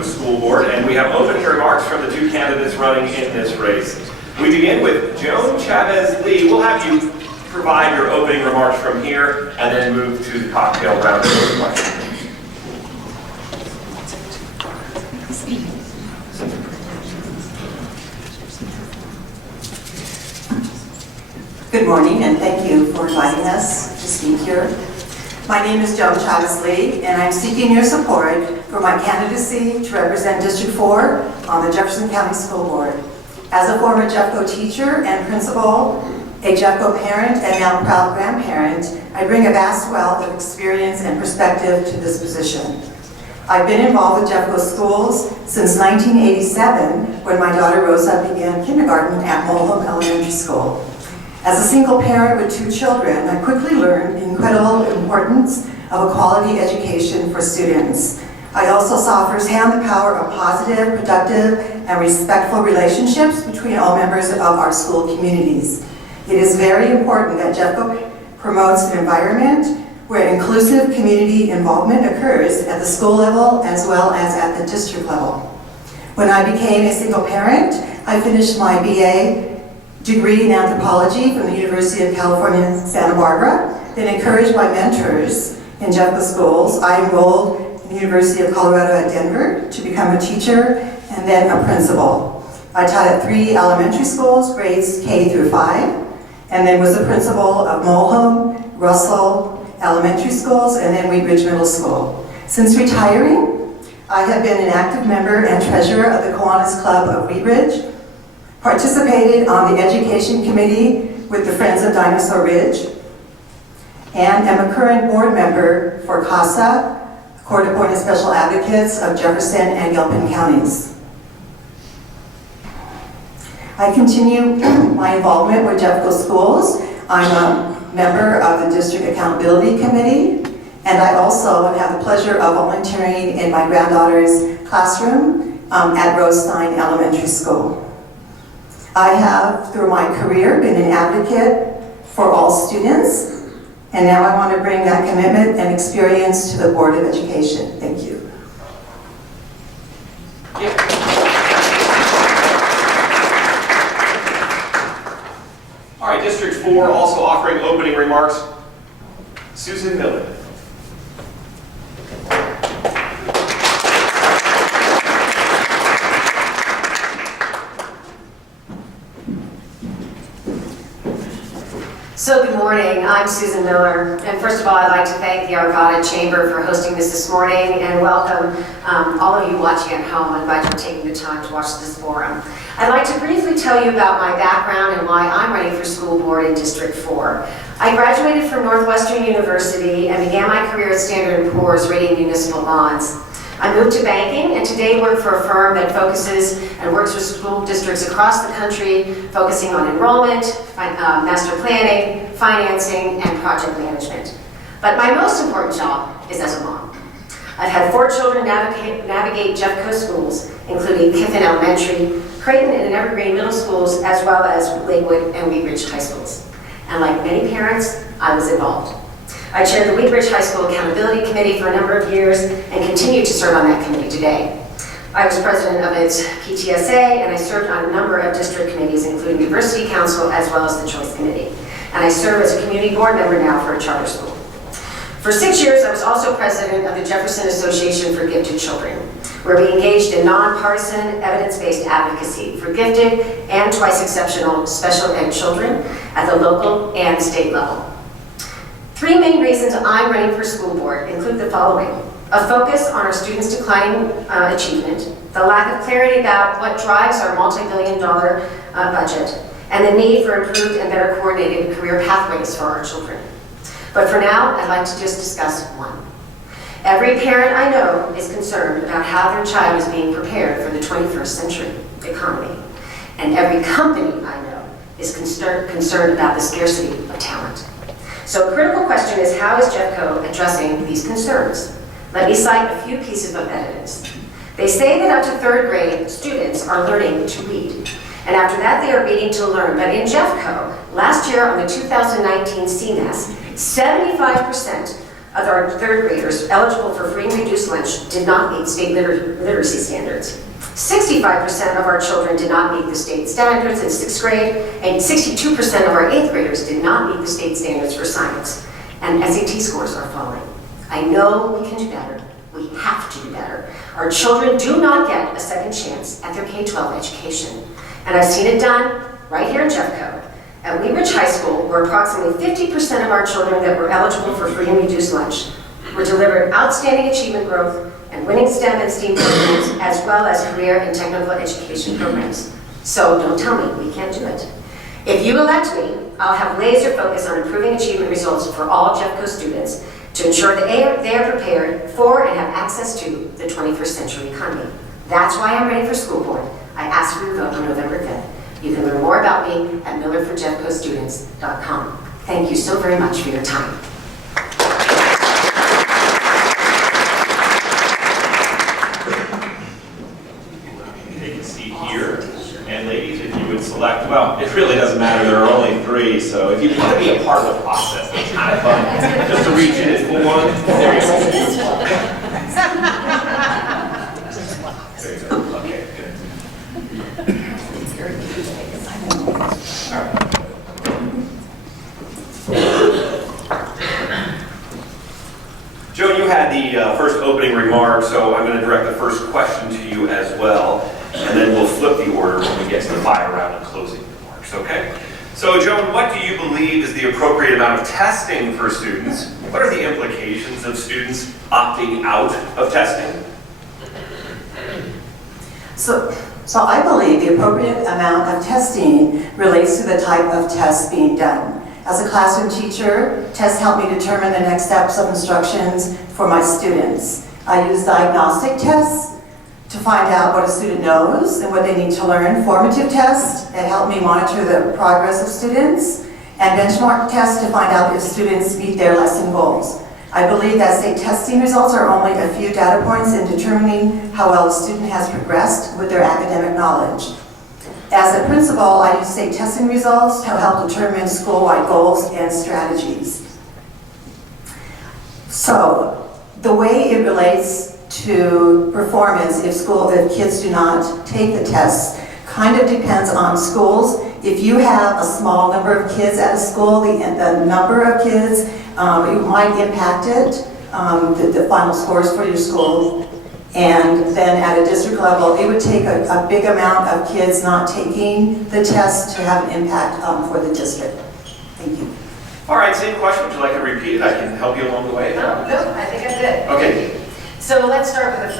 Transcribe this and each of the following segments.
Jeffco School Board, and we have opening remarks from the two candidates running in this race. We begin with Joan Chavez-Lee. We'll have you provide your opening remarks from here and then move to the cocktail round of questions. Good morning, and thank you for inviting us to speak here. My name is Joan Chavez-Lee, and I'm seeking your support for my candidacy to represent District 4 on the Jefferson County School Board. As a former Jeffco teacher and principal, a Jeffco parent, and now proud grandparent, I bring a vast wealth of experience and perspective to this position. I've been involved with Jeffco schools since 1987, when my daughter Rosa began kindergarten at Mulholland Elementary School. As a single parent with 2 children, I quickly learned the incredible importance of a quality education for students. I also saw firsthand the power of positive, productive, and respectful relationships between all members of our school communities. It is very important that Jeffco promotes an environment where inclusive community involvement occurs at the school level as well as at the district level. When I became a single parent, I finished my BA degree in anthropology from the University of California, Santa Barbara. Then, encouraged by mentors in Jeffco schools, I enrolled in the University of Colorado at Denver to become a teacher and then a principal. I taught at 3 elementary schools, grades K through 5, and then was the principal of Mulholland, Russell Elementary Schools, and then Wheat Ridge Middle School. Since retiring, I have been an active member and treasurer of the Kiwanis Club of Wheat Ridge, participated on the Education Committee with the Friends of Dinosaur Ridge, and am a current board member for CASA, Court-Appointed Special Advocates of Jefferson and Gilpin Counties. I continue my involvement with Jeffco schools. I'm a member of the District Accountability Committee, and I also have the pleasure of volunteering in my granddaughter's classroom at Rosestein Elementary School. I have, through my career, been an advocate for all students, and now I want to bring that commitment and experience to the Board of Education. Thank you. All right, District 4 also offering opening remarks, Susan Miller. So good morning, I'm Susan Miller, and first of all I'd like to thank the Arvada Chamber for hosting this morning and welcome all of you watching at home. I'm glad you're taking the time to watch this forum. I'd like to briefly tell you about my background and why I'm running for school board in District 4. I graduated from Northwestern University and began my career at Standard & Poor's rating municipal bonds. I moved to banking and today work for a firm that focuses and works with school districts across the country, focusing on enrollment, master planning, financing, and project management. But my most important job is as a mom. I've had 4 children navigate Jeffco schools, including Kiffin Elementary, Creighton and Evergreen Middle Schools, as well as Lakewood and Wheat Ridge High Schools. And like many parents, I was involved. I chaired the Wheat Ridge High School Accountability Committee for a number of years and continue to serve on that committee today. I was president of its PTSA and I served on a number of district committees, including Diversity Council as well as the Choice Committee. And I serve as a community board member now for a charter school. For 6 years, I was also president of the Jefferson Association for Gifted Children, where we engaged in nonpartisan, evidence-based advocacy for gifted and twice exceptional special ed children at the local and state level. 3 main reasons I'm running for school board include the following: a focus on our students' declining achievement, the lack of clarity about what drives our multi-billion-dollar budget, and the need for improved and better coordinated career pathways for our children. But for now, I'd like to just discuss one. Every parent I know is concerned about how their child is being prepared for the 21st century economy. And every company I know is concerned about the scarcity of talent. So a critical question is, how is Jeffco addressing these concerns? Let me cite a few pieces of evidence. They say that up to 3rd grade, students are learning to read. And after that, they are reading to learn. But in Jeffco, last year on the 2019 CNAS, 75% of our third graders eligible for free and reduced lunch did not meet state literacy standards. 65% of our children did not meet the state standards in 6th grade, and 62% of our 8th graders did not meet the state standards for science. And SAT scores are falling. I know we can do better. We have to do better. Our children do not get a second chance at their K-12 education. And I've seen it done right here in Jeffco. At Wheat Ridge High School, where approximately 50% of our children that were eligible for free and reduced lunch were delivered outstanding achievement growth and winning STEM and STEAM programs, as well as career and technical education programs. So don't tell me we can't do it. If you elect me, I'll have laser focus on improving achievement results for all Jeffco students to ensure that they are prepared for and have access to the 21st century economy. That's why I'm ready for school board. I ask for your vote on November 5th. You can learn more about me at millerforjeffcostudents.com. Thank you so very much for your time. Take a seat here. And ladies, if you would select, well, it really doesn't matter, there are only 3, so if you want to be a part of the process, it's kind of fun. Just to reach in and pull one, there you go. There you go, okay, good. All right. Joan, you had the first opening remark, so I'm going to direct the first question to you as well. And then we'll flip the order when we get to the fire round and closing remarks, okay? So Joan, what do you believe is the appropriate amount of testing for students? What are the implications of students opting out of testing? So I believe the appropriate amount of testing relates to the type of tests being done. As a classroom teacher, tests help me determine the next steps of instructions for my students. I use diagnostic tests to find out what a student knows and what they need to learn, formative tests that help me monitor the progress of students, and benchmark tests to find out if students meet their lesson goals. I believe that state testing results are only a few data points in determining how well a student has progressed with their academic knowledge. As a principal, I use state testing results to help determine school-wide goals and strategies. So, the way it relates to performance if kids do not take the tests kind of depends on schools. If you have a small number of kids at a school, the number of kids, it might impact it, the final scores for your school. And then at a district level, it would take a big amount of kids not taking the test to have an impact for the district. Thank you. All right, same question. Would you like to repeat it? I can help you along the way. No, I think I'm good. Okay. So let's start with the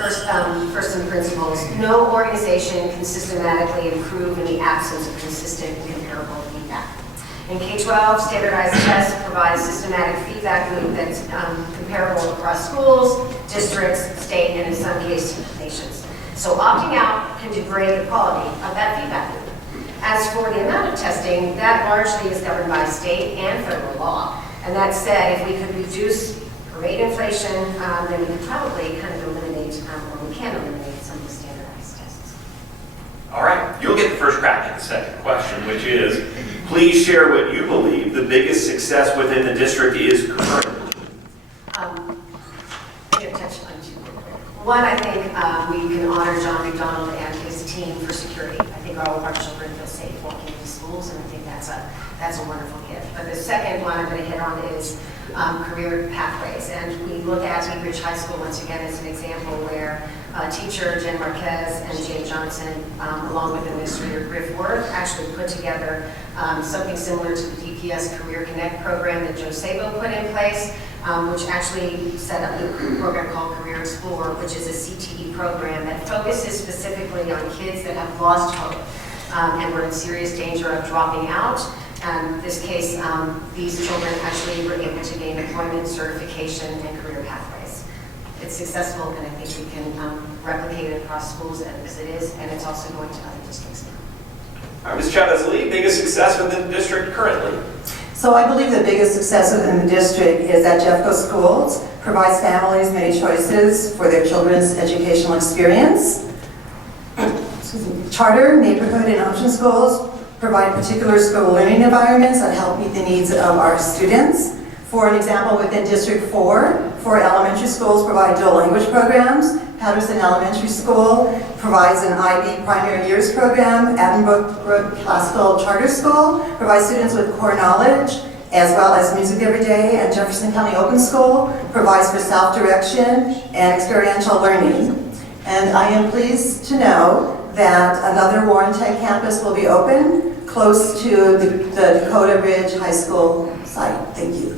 first in principles. No organization can systematically improve in the absence of consistent and comparable feedback. In K-12, standardized tests provide a systematic feedback loop that's comparable across schools, districts, state, and in some cases, nations. So opting out can degrade the quality of that feedback loop. As for the amount of testing, that largely is governed by state and federal law. And that said, if we could reduce rate inflation, then we could probably kind of eliminate, or we can eliminate some of the standardized tests. All right, you'll get the first crack at the second question, which is, please share what you believe the biggest success within the district is currently. I'm going to touch on two. One, I think we can honor John McDonald and his team for security. I think all of our children feel safe walking into schools, and I think that's a wonderful gift. But the second one I'm going to hit on is career pathways. And we look at Wheat Ridge High School once again as an example where teacher Jen Marquez and Jane Johnson, along with Administrator Griff Worth, actually put together something similar to the DPS Career Connect program that Joe Sabo put in place, which actually set up a program called Career Explorer, which is a CTE program that focuses specifically on kids that have lost hope and were in serious danger of dropping out. In this case, these children actually were able to gain employment, certification, and career pathways. It's successful, and I think we can replicate it across schools as it is, and it's also going to other districts now. All right, Ms. Chavez-Lee, biggest success within the district currently? So I believe the biggest success within the district is that Jeffco Schools provides families many choices for their children's educational experience. Charter, neighborhood, and option schools provide particular school learning environments that help meet the needs of our students. For an example, within District 4, 4 elementary schools provide dual language programs. Patterson Elementary School provides an IB primary years program. Addenbrooke Classical Charter School provides students with core knowledge as well as music every day. And Jefferson County Open School provides for self-direction and experiential learning. And I am pleased to know that another Warren Tech campus will be open close to the Dakota Ridge High School site. Thank you.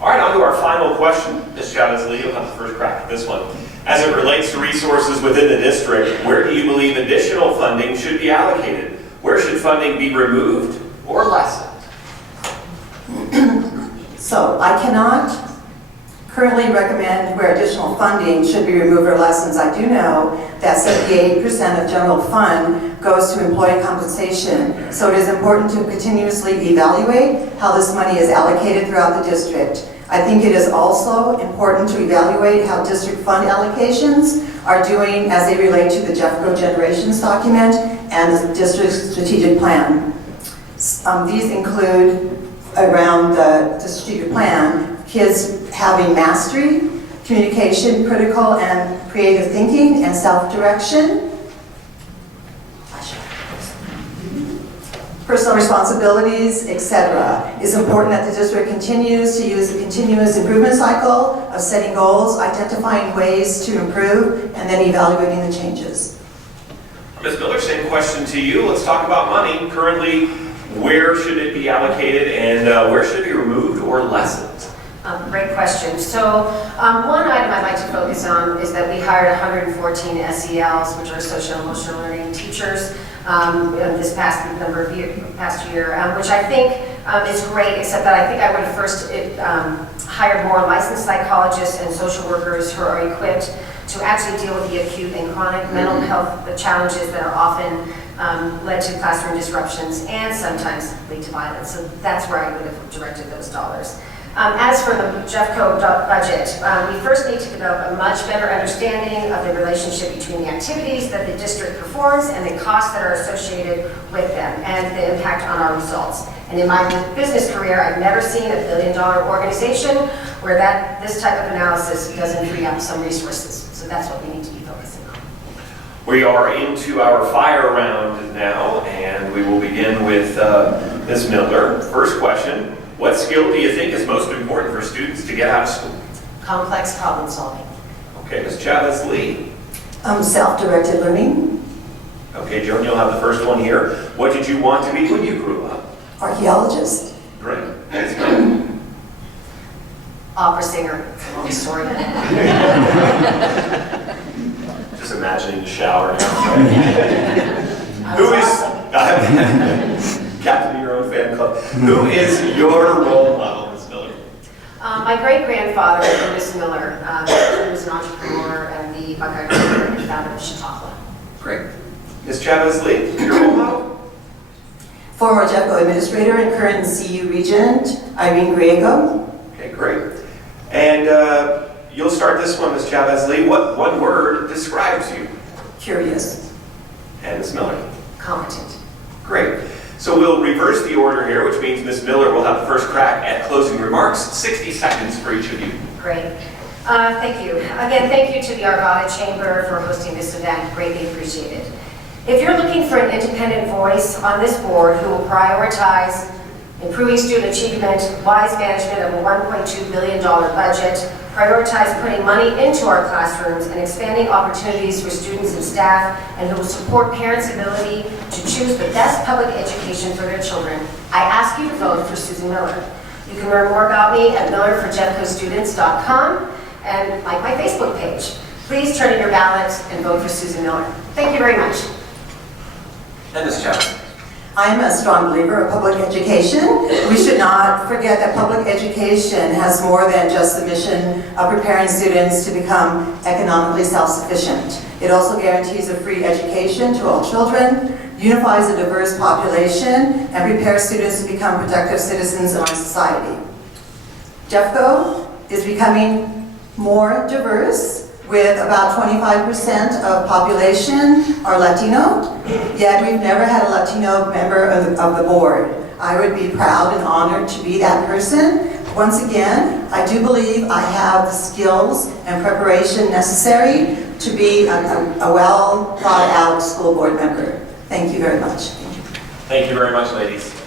All right, on to our final question. Ms. Chavez-Lee, you'll have the first crack at this one. As it relates to resources within the district, where do you believe additional funding should be allocated? Where should funding be removed or lessened? So I cannot currently recommend where additional funding should be removed or lessened. I do know that 78% of general fund goes to employee compensation. So it is important to continuously evaluate how this money is allocated throughout the district. I think it is also important to evaluate how district fund allocations are doing as they relate to the Jeffco Generations document and the district's strategic plan. These include, around the strategic plan, kids having mastery, communication, critical and creative thinking, and self-direction. Personal responsibilities, etc. It's important that the district continues to use a continuous improvement cycle of setting goals, identifying ways to improve, and then evaluating the changes. Ms. Miller, same question to you. Let's talk about money. Currently, where should it be allocated and where should it be removed or lessened? Great question. So one item I'd like to focus on is that we hired 114 SELs, which are social and emotional learning teachers, this past year, which I think is great, except that I think I would have first hired more licensed psychologists and social workers who are equipped to actually deal with the acute and chronic mental health challenges that are often led to classroom disruptions and sometimes lead to violence. So that's where I would have directed those dollars. As for the Jeffco budget, we first need to develop a much better understanding of the relationship between the activities that the district performs and the costs that are associated with them and the impact on our results. And in my business career, I've never seen a billion-dollar organization where this type of analysis doesn't free up some resources. So that's what we need to be focusing on. We are into our fire round now, and we will begin with Ms. Miller. First question. What skill do you think is most important for students to get out of school? Complex problem solving. Okay, Ms. Chavez-Lee. Self-directed learning. Okay, Joan, you'll have the first one here. What did you want to be when you grew up? Archaeologist. Great. Ms. Miller. Opera singer. It's a long story. Just imagining the shower now. Who is captain of your own fan club? Who is your role model, Ms. Miller? My great-grandfather, Ms. Miller, who was an entrepreneur and the Buckeye River and founder of Chautauqua. Great. Ms. Chavez-Lee, your role model? Former Jeffco administrator and current CU regent, Irene Griego. Okay, great. And you'll start this one, Ms. Chavez-Lee. What one word describes you? Curious. And Ms. Miller? Competent. Great. So we'll reverse the order here, which means Ms. Miller will have the first crack at closing remarks. 60 seconds for each of you. Great. Thank you. Again, thank you to the Arvada Chamber for hosting this event. Greatly appreciated. If you're looking for an independent voice on this board who will prioritize improving student achievement, wise management of a $1.2 billion budget, prioritize putting money into our classrooms and expanding opportunities for students and staff, and who will support parents' ability to choose the best public education for their children, I ask you to vote for Susan Miller. You can learn more about me at millerforjeffcostudents.com and like my Facebook page. Please turn in your ballots and vote for Susan Miller. Thank you very much. And Ms. Chavez. I'm a strong believer of public education. We should not forget that public education has more than just the mission of preparing students to become economically self-sufficient. It also guarantees a free education to all children, unifies a diverse population, and prepares students to become productive citizens in our society. Jeffco is becoming more diverse, with about 25% of population are Latino, yet we've never had a Latino member of the board. I would be proud and honored to be that person, Once again, I do believe I have the skills and preparation necessary to be a well thought out school board member. Thank you very much. Thank you very much, ladies.